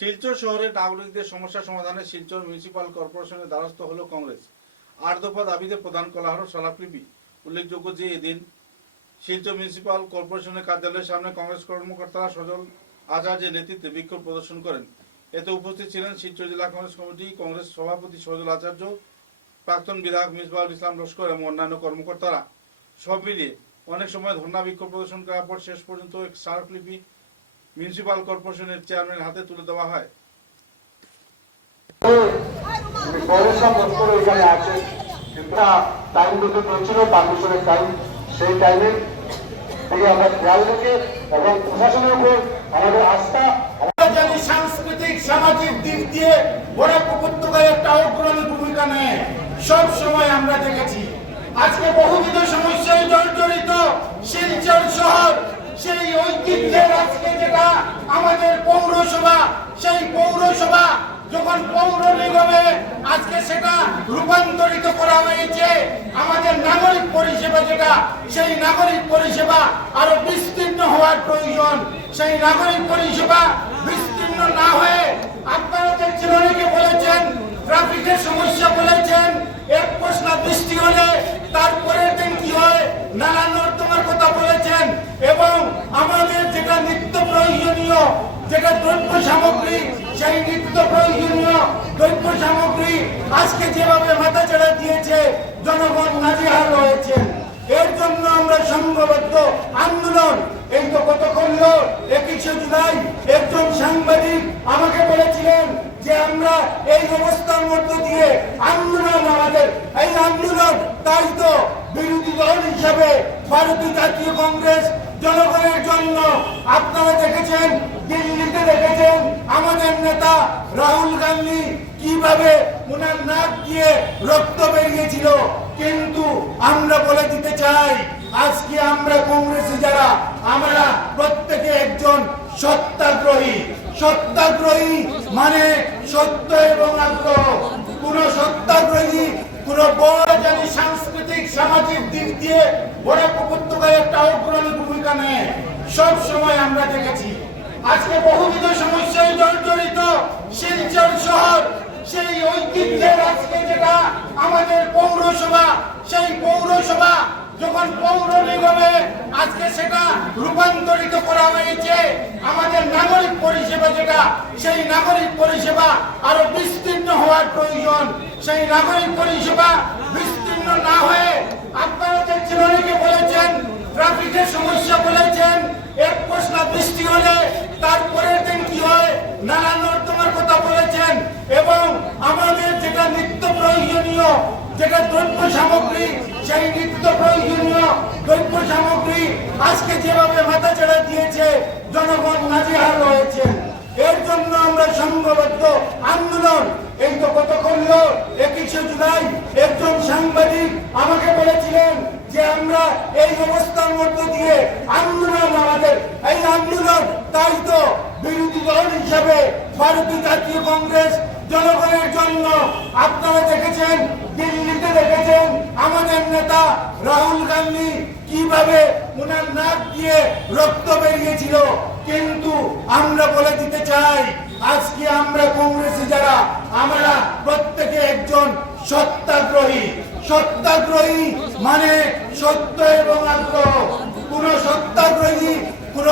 শিলচর শহরে নাগরিকদের সমস্যা সমাধানে শিলচর মিউনিসিপাল কর্পোরেশনের দ্বারস্থ হল কংগ্রেস। ৮ দফা দাবিতে প্রধান কলাহর স্মারকলিপি। উল্লেখযোগ্য যে এদিন শিলচর মিউনিসিপাল কর্পোরেশনের কার্যালয়ের সামনে কংগ্রেস কর্মকর্তারা সজল আচার্যের নেতৃত্বে বিক্ষোভ প্রদর্শন করেন। এতে উপস্থিত ছিলেন শিলচর জেলা কংগ্রেস কমিটি, কংগ্রেস সভাপতি সজল আচার্য, প্রাক্তন বিধায়ক মিসবাহুল ইসলাম লস্কর এবং অন্যান্য কর্মকর্তারা। সব মিলিয়ে অনেক সময় ধর্ণা বিক্ষোভ প্রদর্শন করার পর শেষ পর্যন্ত এক স্মারকলিপি মিউনিসিপাল কর্পোরেশনের চেয়ারম্যানের হাতে তুলে দেওয়া হয়। সেই টাইমে আমরা খেয়াল রেখে এবং প্রশাসনের উপর আমাদের আস্থা সাংস্কৃতিক সামাজিক দিক দিয়ে বরাক উপত্যকায় একটা অগ্রণী ভূমিকা নেয় সব সময় আমরা দেখেছি। আজকে বহুবিধ সমস্যায় জর্জরিত শিলচর শহর, সেই ঐতিহ্যের আজকে যেটা আমাদের পৌরসভা, সেই পৌরসভা যখন পৌর নিগমে আজকে সেটা রূপান্তরিত করা হয়েছে, আমাদের নাগরিক পরিষেবা যেটা, সেই নাগরিক পরিষেবা আরো বিস্তীর্ণ হওয়ার প্রয়োজন। সেই নাগরিক পরিষেবা বিস্তীর্ণ না হয়ে আপনারা দেখছেন, অনেকে বলেছেন ট্রাফিকের সমস্যা বলেছেন, এক পশলা বৃষ্টি হলে তারপরের দিন কি হয়, নালা নর্দমার কথা বলেছেন, এবং আমাদের যেটা নিত্য প্রয়োজনীয় যেটা দ্রব্য সামগ্রী, সেই নিত্য প্রয়োজনীয় দ্রব্য সামগ্রী আজকে যেভাবে মাথা চাড়া দিয়েছে, জনগণ নাজেহাল হয়েছে। এর জন্য আমরা সংঘবদ্ধ আন্দোলন, এই তো কতক্ষণ 21শে জুলাই একজন সাংবাদিক আমাকে বলেছিলেন যে আমরা এই অবস্থার মধ্য দিয়ে আন্দোলন, আমাদের এই আন্দোলন, তাই তো বিরোধী দল হিসাবে ভারতীয় জাতীয় কংগ্রেস জনগণের জন্য, আপনারা দেখেছেন দিল্লিতে দেখেছেন আমাদের নেতা রাহুল গান্ধী কিভাবে ওনার নাক দিয়ে রক্ত বেরিয়েছিল। কিন্তু আমরা বলে দিতে চাই, আজকে আমরা কংগ্রেসে যারা, আমরা প্রত্যেকে একজন সত্যাগ্রহী। সত্যাগ্রহী মানে সত্য এবং আগ্রহ। কোন সত্যাগ্রহী কোন বড় জানি সাংস্কৃতিক সামাজিক দিক দিয়ে বরাক উপত্যকায় একটা অগ্রণী ভূমিকা নেয় সব সময় আমরা দেখেছি। আজকে বহুবিধ সমস্যায় জর্জরিত শিলচর শহর, সেই ঐতিহ্যের আজকে যেটা আমাদের পৌরসভা, সেই পৌরসভা যখন পৌর নিগমে আজকে সেটা রূপান্তরিত করা হয়েছে, আমাদের নাগরিক পরিষেবা যেটা, সেই নাগরিক পরিষেবা আরো বিস্তীর্ণ হওয়ার প্রয়োজন। সেই নাগরিক পরিষেবা বিস্তীর্ণ না হয়ে আপনারা দেখছেন, অনেকে বলেছেন ট্রাফিকের সমস্যা বলেছেন, এক পশলা বৃষ্টি হলে তারপরের দিন কি হয়, নালা নর্দমার কথা বলেছেন, এবং আমাদের যেটা নিত্য প্রয়োজনীয় যেটা দ্রব্য সামগ্রী, সেই নিত্য প্রয়োজনীয় দ্রব্য সামগ্রী আজকে যেভাবে মাথা চাড়া দিয়েছে, জনগণ নাজেহাল হয়েছে। এর জন্য আমরা সংঘবদ্ধ আন্দোলন, এই তো কতক্ষণ 21শে জুলাই একজন সাংবাদিক আমাকে বলেছিলেন যে আমরা এই অবস্থার মধ্য দিয়ে আন্দোলন, আমাদের এই আন্দোলন, তাই তো বিরোধী দল হিসাবে ভারতীয় জাতীয় কংগ্রেস জনগণের জন্য, আপনারা দেখেছেন দিল্লিতে দেখেছেন আমাদের নেতা রাহুল গান্ধী কিভাবে ওনার নাক দিয়ে রক্ত বেরিয়েছিল। কিন্তু আমরা বলে দিতে চাই, আজকে আমরা কংগ্রেসে যারা, আমরা প্রত্যেকে একজন সত্যাগ্রহী। সত্যাগ্রহী মানে সত্য এবং আগ্রহ। কোন সত্যাগ্রহী কোন